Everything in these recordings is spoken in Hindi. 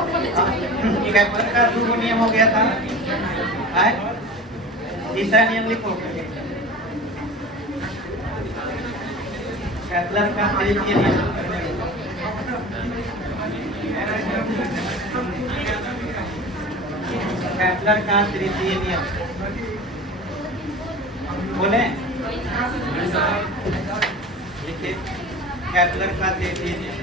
कैप्लर का 2 नियम हो गया था। तीसरा नियम लिखो, कैप्लर का तृतीय नियम। कैप्लर का तृतीय नियम बोले, लिखिए कैप्लर का तृतीय नियम।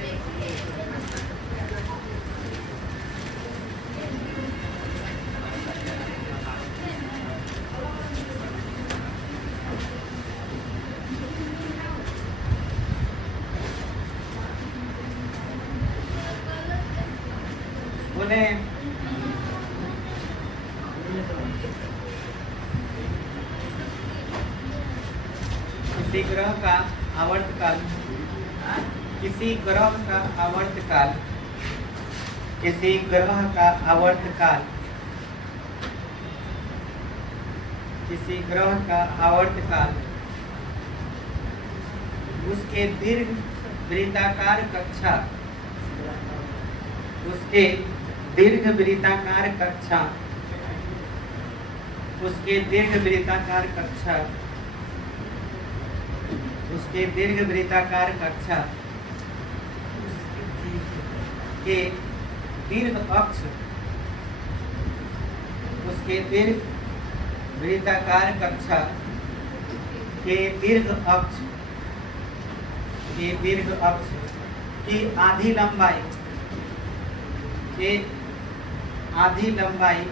बोले किसी ग्रह का आवर्तकाल, किसी ग्रह का आवर्तकाल, किसी ग्रह का आवर्तकाल, किसी ग्रह का आवर्तकाल उसके दीर्घ वृत्ताकार कक्षा, उसके दीर्घ वृत्ताकार कक्षा, उसके दीर्घ वृत्ताकार कक्षा, उसके दीर्घ वृत्ताकार कक्षा के दीर्घ अक्ष, उसके दीर्घ वृत्ताकार कक्षा के दीर्घ अक्ष, के दीर्घ अक्ष की आधी लंबाई, के आधी लंबाई,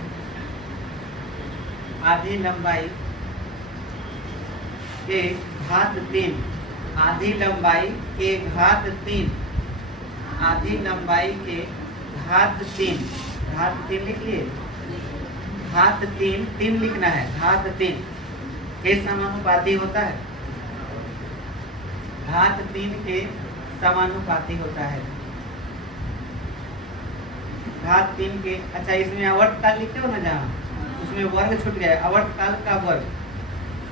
आधी लंबाई के घात 3, आधी लंबाई के घात 3, आधी लंबाई के घात 3, घात 3 लिख लिए, घात 3, 3 लिखना है, घात 3 के समानुपाती होता है, घात 3 के समानुपाती होता है, घात 3 के। अच्छा, इसमें आवर्तकाल लिखते हो ना, जहाँ उसमें वर्ग छूट गया, आवर्तकाल का वर्ग,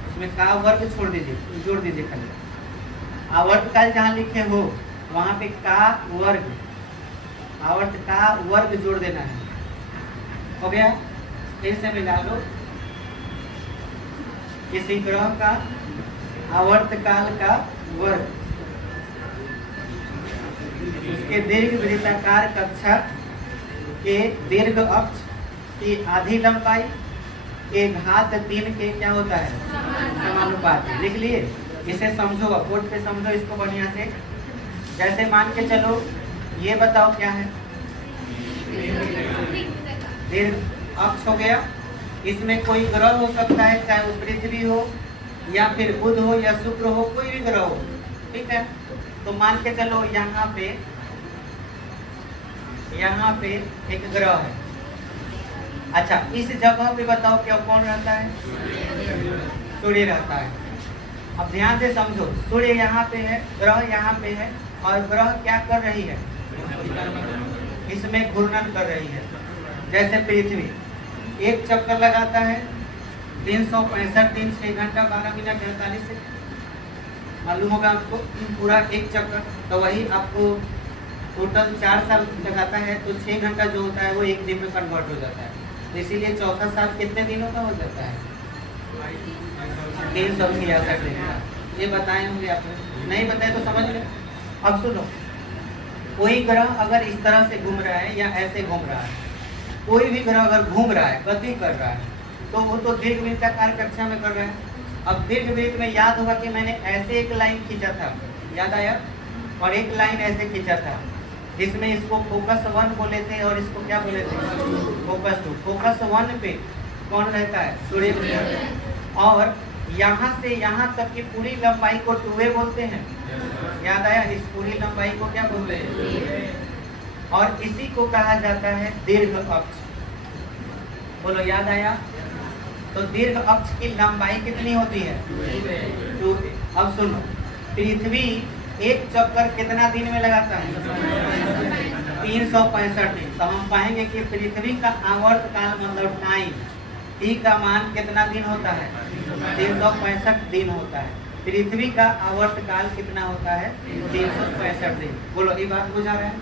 उसमें का वर्ग छोड़ दीजिए, जोड़ दीजिए खाली। आवर्तकाल जहाँ लिखे हो वहां पे का वर्ग, आवर्त का वर्ग जोड़ देना है। हो गया? फिर से मिला लो, किसी ग्रह का आवर्तकाल का वर्ग उसके दीर्घ वृत्ताकार कक्षा के दीर्घ अक्ष की आधी लंबाई के घात 3 के क्या होता है, समानुपाती। लिख लिए? इसे समझो, बोर्ड पे समझो इसको बढ़िया से। जैसे मान के चलो, ये बताओ क्या है, दीर्घ अक्ष हो गया, इसमें कोई ग्रह हो सकता है, चाहे वो पृथ्वी हो या फिर बुध हो या शुक्र हो, कोई भी ग्रह हो, ठीक है। तो मान के चलो यहाँ पे एक ग्रह है। अच्छा, इस जगह पे बताओ क्या कौन रहता है, सूर्य रहता है। अब ध्यान से समझो, सूर्य यहाँ पे है, ग्रह यहाँ पे है, और ग्रह क्या कर रही है, इसमें घूर्णन कर रही है। जैसे पृथ्वी एक चक्कर लगाता है 365 दिन 6 घंटा 12 मिनट 48 से, मालूम होगा आपको, पूरा एक चक्कर। तो वही आपको टोटल 4 साल लगाता है, तो 6 घंटा जो होता है वो एक दिन में कन्वर्ट हो जाता है। तो इसीलिए चौथा साल कितने दिनों का हो जाता है, 366 दिन का। ये बताए होंगे आपने, नहीं बताए तो समझ लो। अब सुनो, कोई ग्रह अगर इस तरह से घूम रहा है या ऐसे घूम रहा है, कोई भी ग्रह अगर घूम रहा है, गति कर रहा है, तो वो तो दीर्घ वृत्ताकार कक्षा में कर रहा है। अब दीर्घ वृत्त में याद होगा कि मैंने ऐसे एक लाइन खींचा था, याद आया, और एक लाइन ऐसे खींचा था, जिसमें इसको फोकस 1 बोले थे और इसको क्या बोले थे, फोकस 2। फोकस 1 पे कौन रहता है, सूर्य। और यहाँ से यहाँ तक की पूरी लंबाई को 2a बोलते हैं, याद आया, इस पूरी लंबाई को क्या बोलते हैं, और इसी को कहा जाता है दीर्घ अक्ष। बोलो, याद आया? तो दीर्घ अक्ष की लंबाई कितनी होती है, 2a। अब सुनो, पृथ्वी एक चक्कर कितना दिन में लगाता है, 365 दिन। तो हम पाएंगे कि पृथ्वी का आवर्तकाल मतलब टाइम, टी का मान कितना दिन होता है, 365 दिन होता है। पृथ्वी का आवर्तकाल कितना होता है, 365 दिन। बोलो, ये बात बुझा रहा है?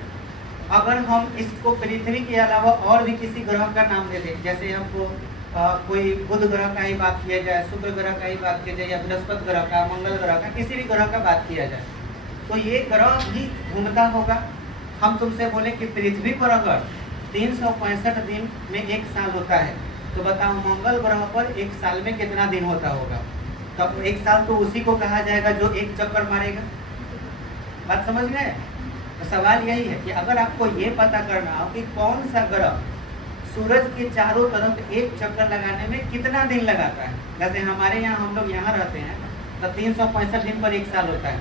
अगर हम इसको पृथ्वी के अलावा और भी किसी ग्रह का नाम दे दें, जैसे हमको कोई बुध ग्रह का ही बात किया जाए, शुक्र ग्रह का ही बात किया जाए, या बृहस्पति ग्रह का, मंगल ग्रह का, किसी भी ग्रह का बात किया जाए, तो ये ग्रह भी घूमता होगा। हम तुमसे बोले कि पृथ्वी पर अगर 365 दिन में एक साल होता है, तो बताओ मंगल ग्रह पर एक साल में कितना दिन होता होगा? तब एक साल तो उसी को कहा जाएगा जो एक चक्कर मारेगा। बात समझ गए? तो सवाल यही है कि अगर आपको ये पता करना हो कि कौन सा ग्रह सूरज के चारों तरफ एक चक्कर लगाने में कितना दिन लगाता है, जैसे हमारे यहाँ हम लोग यहाँ रहते हैं तो 365 दिन पर एक साल होता है,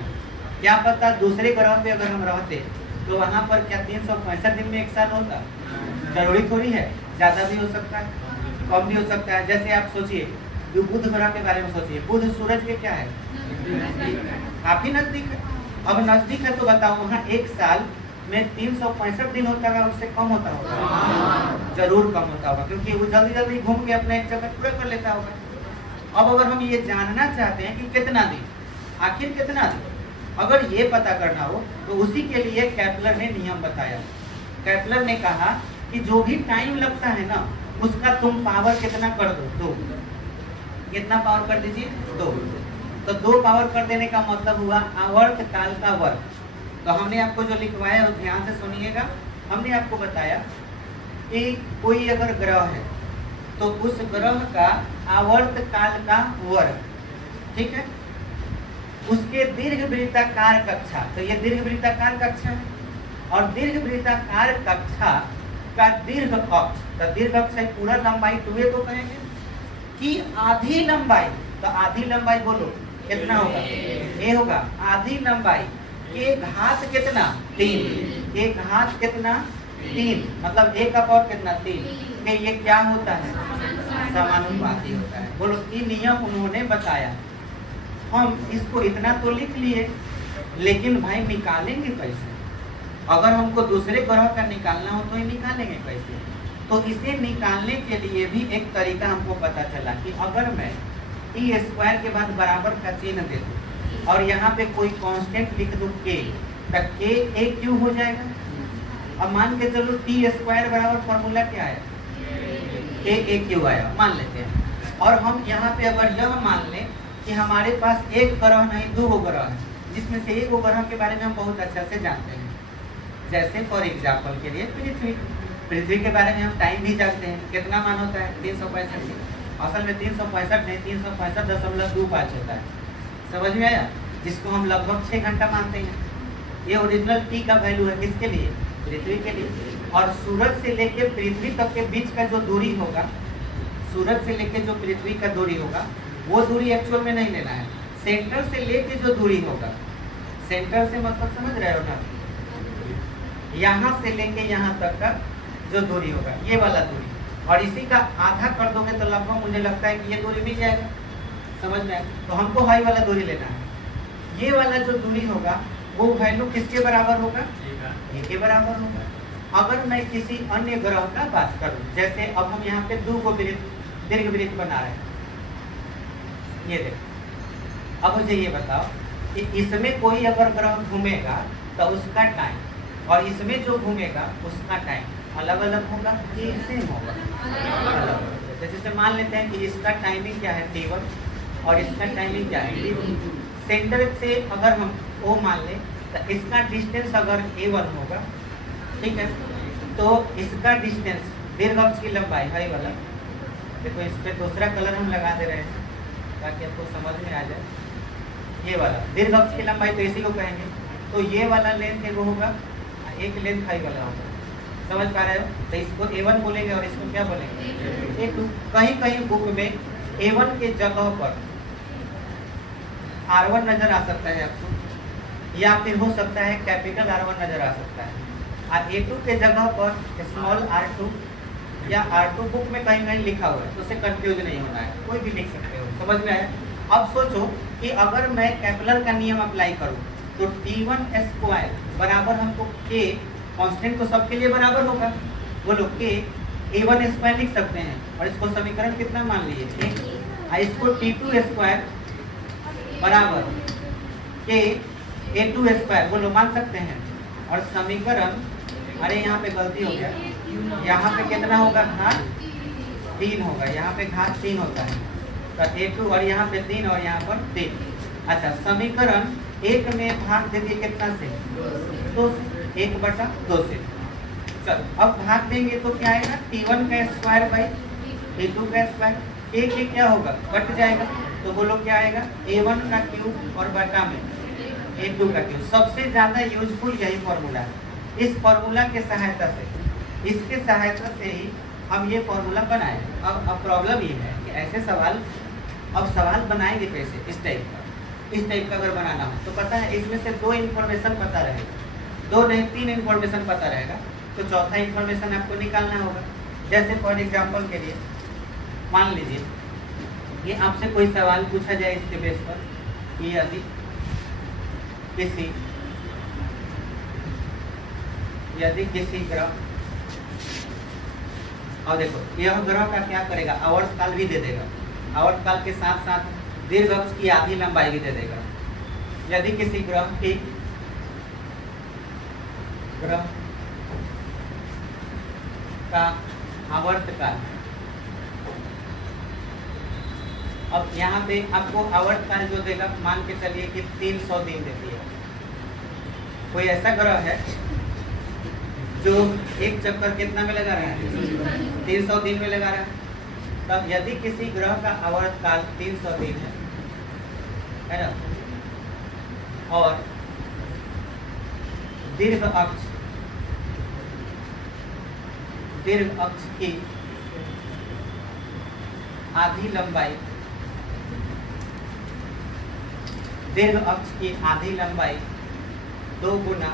क्या पता दूसरे ग्रह पे अगर हम रहते तो वहाँ पर क्या 365 दिन में एक साल होता? जरूरी थोड़ी है, ज़्यादा भी हो सकता है, कम भी हो सकता है। जैसे आप सोचिए, जो बुध ग्रह के बारे में सोचिए, बुध सूरज के क्या है? काफी नजदीक है। अब नजदीक है तो बताओ वहाँ एक साल में 365 दिन होता है, उससे कम होता होगा? जरूर कम होता होगा, क्योंकि वो जल्दी जल्दी घूम के अपना एक जगह पूरा कर लेता होगा। अब अगर हम ये जानना चाहते हैं कि कितना दिन, आखिर कितना दिन, अगर ये पता करना हो तो उसी के लिए केपलर ने नियम बताया। केपलर ने कहा कि जो भी टाइम लगता है ना, उसका तुम पावर कितना कर दो? 2। कितना पावर कर दीजिए? 2। तो 2 पावर कर देने का मतलब हुआ आवर्त काल का वर्ग। तो हमने आपको जो लिखवाया वो ध्यान से सुनिएगा। हमने आपको बताया कि कोई अगर ग्रह है तो उस ग्रह का आवर्त काल का वर्ग, ठीक है, उसके दीर्घवृत्ताकार कक्षा, तो ये दीर्घवृत्ताकार कक्षा है, और दीर्घवृत्ताकार कक्षा का दीर्घ अक्ष, तो दीर्घ अक्ष है पूरा लंबाई 2a को कहेंगे कि आधी लंबाई, तो आधी लंबाई बोलो कितना होगा? ए होगा। आधी लंबाई के घात कितना? 3। एक घात कितना? 3, मतलब एक का पावर कितना? 3। ये क्या होता है? समानुपाती होता है। बोलो, ये नियम उन्होंने बताया। हम इसको इतना तो लिख लिए, लेकिन भाई निकालेंगे कैसे? अगर हमको दूसरे ग्रह का निकालना हो तो ये निकालेंगे कैसे? तो इसे निकालने के लिए भी एक तरीका हमको पता चला कि अगर मैं टी स्क्वायर के बाद बराबर का चिन्ह दे दूँ और यहाँ पे कोई कांस्टेंट लिख दूँ के, तो के ए क्यू हो जाएगा। अब मान के चलो टी स्क्वायर बराबर फॉर्मूला क्या है? के ए क्यू आया, मान लेते हैं। और हम यहाँ पे अगर यह मान लें कि हमारे पास एक ग्रह नहीं 2 ग्रह है, जिसमें से एक ग्रह के बारे में हम बहुत अच्छा से जानते हैं, जैसे फॉर एग्जाम्पल के लिए पृथ्वी। पृथ्वी के बारे में हम टाइम भी जानते हैं, कितना मान होता है? 365। असल में 365 नहीं, 365.25 होता है। समझ में आया? जिसको हम लगभग 6 घंटा मानते हैं। ये ओरिजिनल टी का वैल्यू है, किसके लिए? पृथ्वी के लिए। और सूरज से लेके पृथ्वी तक के बीच का जो दूरी होगा, सूरज से लेके जो पृथ्वी का दूरी होगा, वो दूरी एक्चुअल में नहीं लेना है, सेंटर से लेके जो दूरी होगा, सेंटर से मतलब समझ रहे हो ना, यहाँ से लेके यहाँ तक का जो दूरी होगा, ये वाला दूरी, और इसी का आधा कर दोगे तो लगभग मुझे लगता है कि ये दूरी मिल जाएगा। समझ में आए? तो हमको हाई वाला दूरी लेना है। ये वाला जो दूरी होगा वो वैल्यू किसके बराबर होगा? ए के बराबर होगा। अगर मैं किसी अन्य ग्रह का बात करूं, जैसे अब हम यहाँ पे 2 को दीर्घवृत्त बना रहे हैं, ये देखो। अब मुझे ये बताओ कि इसमें कोई अगर ग्रह घूमेगा तो उसका टाइम, और इसमें जो घूमेगा उसका टाइम अलग अलग होगा कि सेम होगा? अलग। जैसे मान लेते हैं कि इसका टाइमिंग क्या है? T1, और इसका टाइमिंग क्या है? T2। सेंटर से अगर हम O मान लें तो इसका डिस्टेंस अगर A1 होगा, ठीक है, तो इसका डिस्टेंस दीर्घ अक्ष की लंबाई है वाला, देखो इस पर दूसरा कलर हम लगा दे रहे हैं ताकि आपको समझ में आ जाए। ये वाला दीर्घ अक्ष की लंबाई तो इसी को कहेंगे, तो ये वाला लेंथ एगो होगा, एक लेंथ हाई वाला होगा। समझ पा रहे हो? तो इसको A1 बोलेंगे और इसको क्या बोलेंगे? A2। कहीं कहीं बुक में A1 के जगह पर R1 नजर आ सकता है आपको, या फिर हो सकता है कैपिटल R1 नजर आ सकता है, और A2 के जगह पर स्मॉल r2 या R2 बुक में कहीं कहीं लिखा हुआ है, तो उसे कंफ्यूज नहीं होना है, कोई भी लिख सकते हो। समझ में आया? अब सोचो कि अगर मैं केपलर का नियम अप्लाई करूं तो T1 स्क्वायर बराबर हमको K, कांस्टेंट तो सबके लिए बराबर होगा, बोलो K A1 स्क्वायर लिख सकते हैं, और इसको समीकरण कितना मान लीजिए? इसको T2 स्क्वायर बराबर K A2 स्क्वायर बोलो मान सकते हैं, और समीकरण, अरे यहाँ पे गलती हो गया, यहाँ पे कितना होगा घात 3 होगा, यहाँ पे घात 3 होता है तो a2 और यहाँ पे 3 और यहाँ पर 3। अच्छा समीकरण 1 में भाग देंगे कितना से, तो 1/2 से। चलो अब भाग देंगे तो क्या आएगा, t1 का स्क्वायर बाई t2 का स्क्वायर। एक ही क्या होगा, कट जाएगा, तो बोलो क्या आएगा, a1 का क्यूब और बटा में a2 का क्यूब। सबसे ज़्यादा यूजफुल यही फॉर्मूला है। इस फॉर्मूला के सहायता से, इसके सहायता से ही हम ये फॉर्मूला बनाए। अब प्रॉब्लम ये है कि ऐसे सवाल, अब सवाल बनाएंगे कैसे, इस टाइप का अगर बनाना हो तो पता है इसमें से 2 इन्फॉर्मेशन पता रहेगा, 2 नहीं 3 इन्फॉर्मेशन पता रहेगा, तो चौथा इन्फॉर्मेशन आपको निकालना होगा। जैसे फॉर एग्जांपल के लिए मान लीजिए ये आपसे कोई सवाल पूछा जाए इसके बेस पर कि यदि किसी ग्रह, और देखो यह ग्रह का क्या करेगा, आवर्तकाल भी दे देगा, आवर्तकाल के साथ साथ दीर्घ अक्ष की आधी लंबाई भी दे देगा। यदि किसी ग्रह का आवर्तकाल, अब यहाँ पे आपको आवर्तकाल जो देगा मान के चलिए कि 300 दिन देती है। कोई ऐसा ग्रह है जो एक चक्कर कितना में लगा रहा है, 300 दिन में लगा रहा है। तब यदि किसी ग्रह का आवर्तकाल 300 दिन है ना, और दीर्घ अक्ष की आधी लंबाई, दीर्घ अक्ष की आधी लंबाई 2 गुना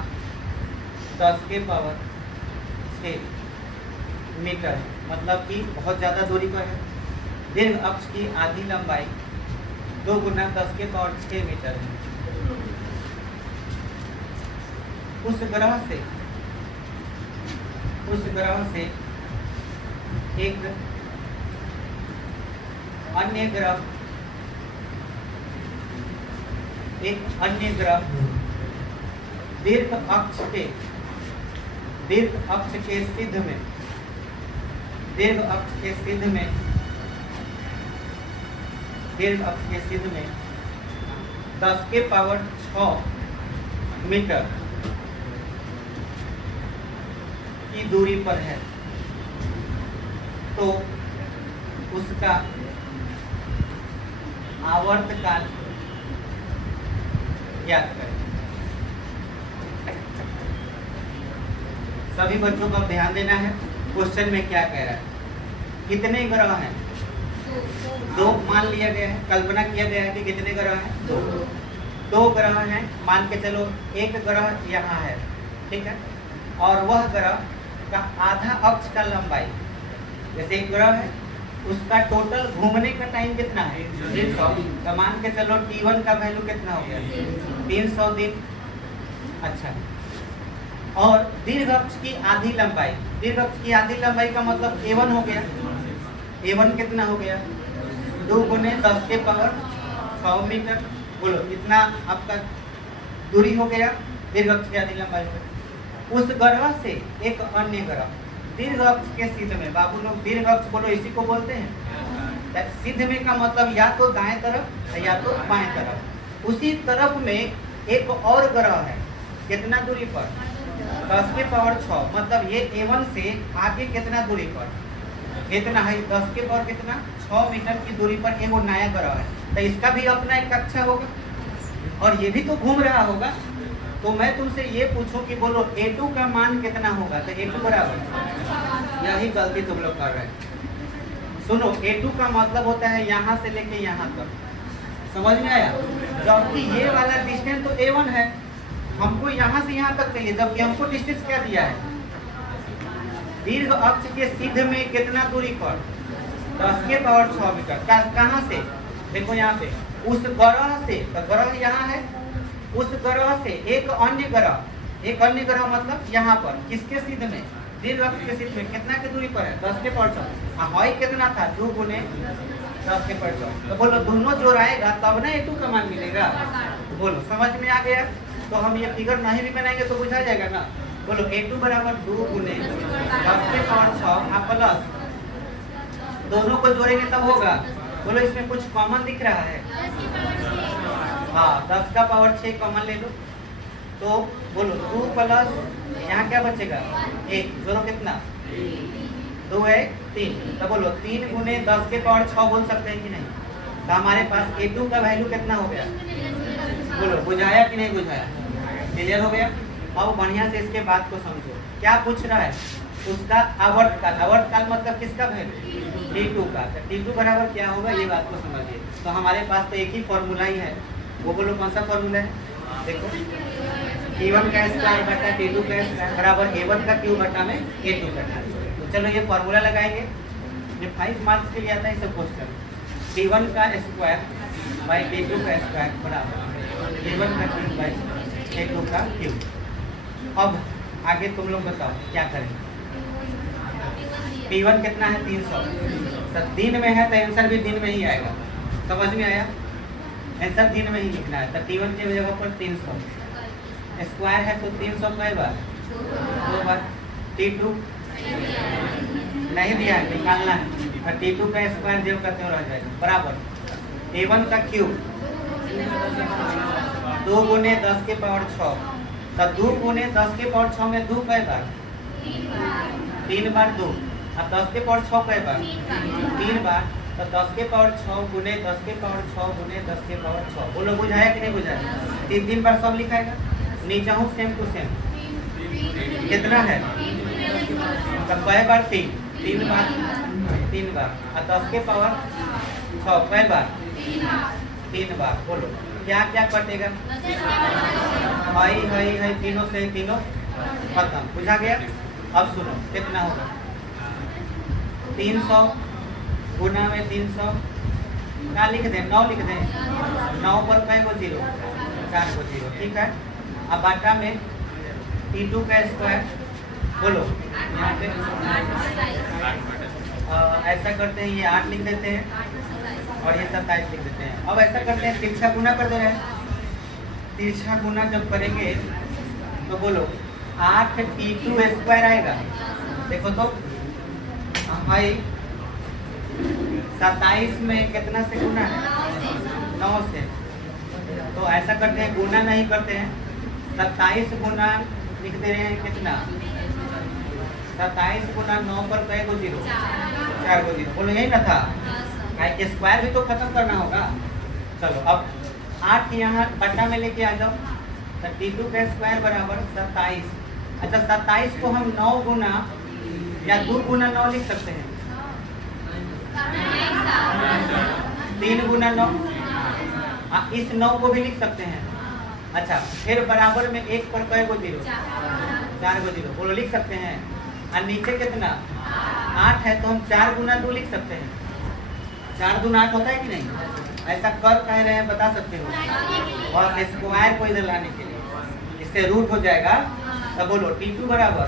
10 के पावर 6 मीटर, मतलब कि बहुत ज़्यादा दूरी पर है। दीर्घ अक्ष की आधी लंबाई 2 गुना 10 के पावर 6 मीटर है। उस ग्रह से एक अन्य ग्रह दीर्घ अक्ष के सिद्ध में 10 के पावर 6 मीटर की दूरी पर है, तो उसका आवर्तकाल ज्ञात करें। सभी बच्चों को ध्यान देना है, क्वेश्चन में क्या कह रहा है। कितने ग्रह हैं, 2 मान लिया गया है, कल्पना किया गया है कि कितने ग्रह हैं, 2 ग्रह हैं। मान के चलो एक ग्रह यहाँ है, ठीक है, और वह ग्रह का आधा अक्ष का लंबाई, जैसे एक ग्रह है उसका टोटल घूमने का टाइम कितना है, 300। तो मान के चलो T1 का वैल्यू कितना हो गया, 300 दिन। अच्छा, और दीर्घ अक्ष की आधी लंबाई, दीर्घ अक्ष की आधी लंबाई का मतलब A1 हो गया। A1 कितना हो गया, 2 गुने 10 के पावर 100 मीटर। बोलो इतना आपका दूरी हो गया दीर्घ अक्ष की आधी लंबाई में। उस ग्रह से एक अन्य ग्रह दीर्घ अक्ष के सिद्ध में, बाबू लोग दीर्घ अक्ष बोलो इसी को बोलते हैं। सिद्ध में का मतलब या तो दाएं तरफ या तो बाएं तरफ। उसी तरफ में एक और ग्रह है, कितना दूरी पर, 10 के पावर 6, मतलब ये A1 से आगे कितना दूरी पर, कितना है 10 के पावर कितना 6 मीटर की दूरी पर एक नया ग्रह है। तो इसका भी अपना एक कक्षा होगा और ये भी तो घूम रहा होगा। तो मैं तुमसे ये पूछूं कि बोलो A2 का मान कितना होगा, तो A2 बराबर, यही गलती तुम लोग कर रहे हैं। सुनो, A2 का मतलब होता है यहाँ से लेके यहाँ तक, समझ में आया। जबकि ये वाला डिस्टेंस तो A1 है, हमको यहाँ से यहाँ तक चाहिए, जबकि हमको डिस्टेंस क्या दिया है, दीर्घ अक्ष के सिद्ध में कितना दूरी पर, 10 के पावर 6 मीटर। कहाँ से, देखो यहाँ पे उस ग्रह से, तो ग्रह यहाँ है, उस ग्रह से एक अन्य ग्रह मतलब यहाँ पर किसके सिद्ध में, दीर्घ अक्ष के सिद्ध में कितना की दूरी पर है, 10 के पावर 6। हाई कितना था, 2 गुने 10 के पावर 6। तो बोलो दोनों जोड़ाएगा तब ना A2 का मान मिलेगा। बोलो समझ में आ गया। तो हम ये फिगर नहीं भी बनाएंगे तो बुझा जाएगा ना। बोलो a2 बराबर 2 गुने 10 के पावर 6 प्लस, दोनों को जोड़ेंगे तब होगा। बोलो इसमें कुछ कॉमन दिख रहा है? हाँ, 10 का पावर 6 कॉमन ले लो, तो बोलो 2 प्लस यहाँ क्या बचेगा 1, जोड़ो कितना 2 है 3, तो बोलो 3 गुने 10 के पावर 6 बोल सकते हैं कि नहीं? तो हमारे पास a2 का वैल्यू कितना हो गया? बोलो बुझाया कि नहीं बुझाया? क्लियर हो गया? अब बढ़िया से इसके बात को समझो, क्या पूछ रहा है? उसका आवर्तकाल, आवर्तकाल मतलब किसका वैल्यू? t2 का। तो t2 बराबर क्या होगा ये बात को समझिए। तो हमारे पास तो एक ही फॉर्मूला ही है, वो बोलो कौन सा फॉर्मूला है? देखो t1 का स्क्वायर बटा t2 का स्क्वायर बराबर a1 का क्यूब बटा में a2 का। तो चलो ये फॉर्मूला लगाएंगे, ये 5 मार्क्स के लिए आता है सब क्वेश्चन। t1 का स्क्वायर बाई t2 का स्क्वायर बराबर a1 का क्यूब बाई a2 का क्यूब। अब आगे तुम लोग बताओ क्या करें? t1 कितना है 300, तो दिन में है तो आंसर भी दिन में ही आएगा। समझ में आया? आंसर दिन में ही लिखना है। तो t1 की जगह पर 300 स्क्वायर है तो 300 कई बार? 2 बार। t2 नहीं दिया है, निकालना है, और t2 का स्क्वायर जो करते हो रह जाएगा बराबर a1 का क्यूब 2 गुने 10 के पावर 6, तो 2 गुने 10 के पावर 6 में 2 कई बार? 3 बार 2, और 10 के पावर 6 कई बार? 3 बार। तो 10 के पावर 6 गुने 10 के पावर 6 गुने 10 के पावर 6। बोलो बुझाया कि नहीं बुझाया? 3 बार सब लिखाएगा, नीचे हूँ सेम टू सेम। कितना है? तो कई बार? 3 बार, 3 बार। और 10 के पावर 6 कई बार? 3 बार। बोलो क्या क्या कटेगा? हाई तीनों से तीनों खत्म। बुझा गया? अब सुनो कितना होगा? 300 गुना में 300 क्या लिख दें? 9 लिख दें। 9 पर कई को 0? 4 को 0। ठीक है। अब बाटा में t2 का स्क्वायर, बोलो यहाँ पे ऐसा करते हैं, ये 8 लिख देते हैं और ये 27 लिख देते हैं। अब ऐसा करते हैं तिरछा गुना कर दे रहे हैं। तिरछा गुना जब करेंगे तो बोलो 8 t2 स्क्वायर आएगा। देखो तो भाई 27 में कितना से गुना है? 9 से। तो ऐसा करते हैं, गुना नहीं करते हैं, 27 गुना लिख दे रहे हैं कितना? 27 गुना 9 पर कई को 0? 4 को 0। बोलो यही ना था? स्क्वायर भी तो खत्म करना होगा। चलो अब 8 यहाँ बटा में लेके आ जाओ, तो t2 का स्क्वायर बराबर 27। अच्छा 27 को हम 9 गुना या 2 गुना 9 लिख सकते हैं? 3 गुना 9, इस 9 को भी लिख सकते हैं। अच्छा फिर बराबर में 1 पर कई को 0? 4 को 0। बोलो लिख सकते हैं। और नीचे कितना? 8 है तो हम 4 गुना 2 लिख सकते हैं। 4 दूना 8 होता है कि नहीं? ऐसा कर कह रहे हैं, बता सकते हो? और स्क्वायर को इधर लाने के लिए इससे रूट हो जाएगा। तो बोलो t2 बराबर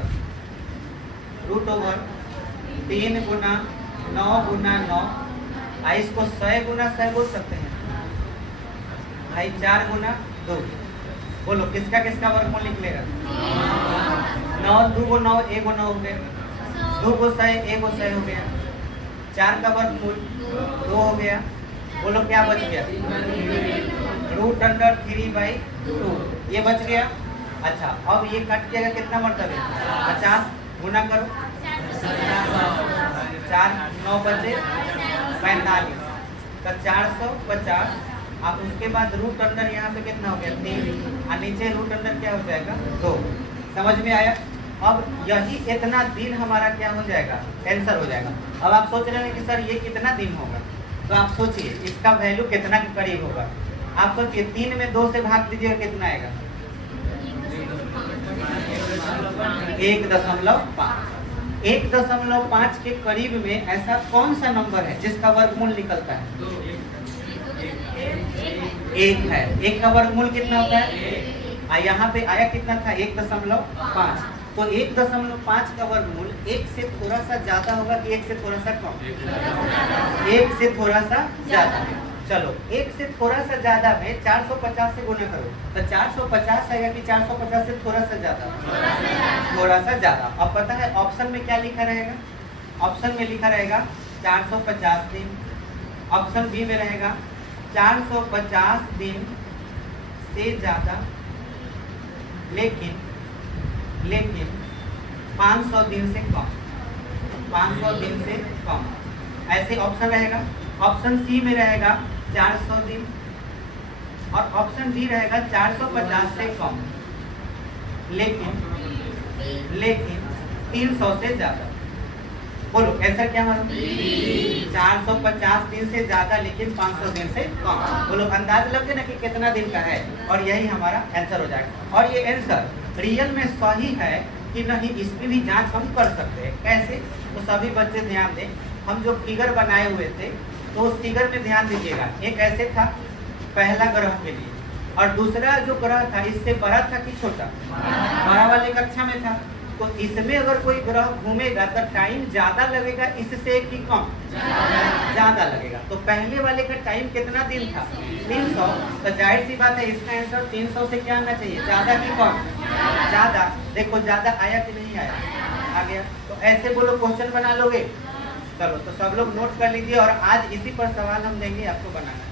रूट ओवर 3 गुना 9 गुना 9, इसको 100 गुना 100 बोल सकते हैं भाई, 4 गुना 2। बोलो किसका किसका वर्गमूल निकलेगा? 9 2 को 9 1 को 9 हो गया, 2 को 100 1 को 100 हो गया, 4 का वर्गमूल 2 हो गया। बोलो क्या बच गया? √3/2 ये बच गया। अच्छा अब ये कट जाएगा कितना मरतबे? 50 गुना करो, 4 9 बचे 45, तो 450। अब उसके बाद रूट अंडर यहाँ पे कितना हो गया? 3, और नीचे रूट अंडर क्या हो जाएगा? 2। समझ में आया? अब यही इतना दिन हमारा क्या हो जाएगा? आंसर हो जाएगा। अब आप सोच रहे हैं कि सर ये कितना दिन होगा, तो आप सोचिए इसका वैल्यू कितना के करीब होगा। आप सोचिए 3 में 2 से भाग दीजिएगा कितना आएगा? 1.5। 1.5 के करीब में ऐसा कौन सा नंबर है जिसका वर्गमूल निकलता है? 1 है। 1 का वर्गमूल कितना होता है? यहाँ पे आया कितना था? 1.5। तो 1.5 का वर्गमूल 1 से थोड़ा सा ज्यादा होगा कि 1 से थोड़ा सा कम? 1 से थोड़ा सा ज्यादा। चलो एक से थोड़ा सा ज्यादा में 450 से गुना करो तो 450 आएगा कि 450 से थोड़ा सा ज्यादा? थोड़ा सा ज्यादा। अब पता है ऑप्शन में क्या लिखा रहेगा? ऑप्शन में लिखा रहेगा 450 दिन। ऑप्शन बी में रहेगा 450 दिन से ज्यादा लेकिन 500 दिन से कम। 500 दिन से कम ऐसे ऑप्शन रहेगा। ऑप्शन सी में रहेगा 400 दिन और ऑप्शन डी रहेगा 450 से कम लेकिन 300 से ज्यादा। बोलो आंसर क्या मानो? 450 दिन से ज्यादा लेकिन 500 दिन से कम। बोलो अंदाज लगे ना कि कितना दिन का है, और यही हमारा आंसर हो जाएगा। और ये आंसर रियल में सही है कि नहीं इसकी भी जांच हम कर सकते हैं। कैसे? तो सभी बच्चे ध्यान दें, हम जो फिगर बनाए हुए थे तो उस फिगर में ध्यान दीजिएगा। एक ऐसे था पहला ग्रह के लिए, और दूसरा जो ग्रह था इससे बड़ा था कि छोटा? बड़ा वाले कक्षा में था। तो इसमें अगर कोई ग्रह घूमेगा तो टाइम ज्यादा लगेगा इससे कि कम? ज्यादा लगेगा। तो पहले वाले का टाइम कितना दिन था? 300। तो जाहिर सी बात है इसका आंसर 300 से क्या आना चाहिए? ज्यादा कि कम? ज्यादा। देखो ज्यादा आया कि नहीं आया? आ गया। तो ऐसे बोलो क्वेश्चन बना लोगे। चलो तो सब लोग नोट कर लीजिए और आज इसी पर सवाल हम देंगे आपको बनाना।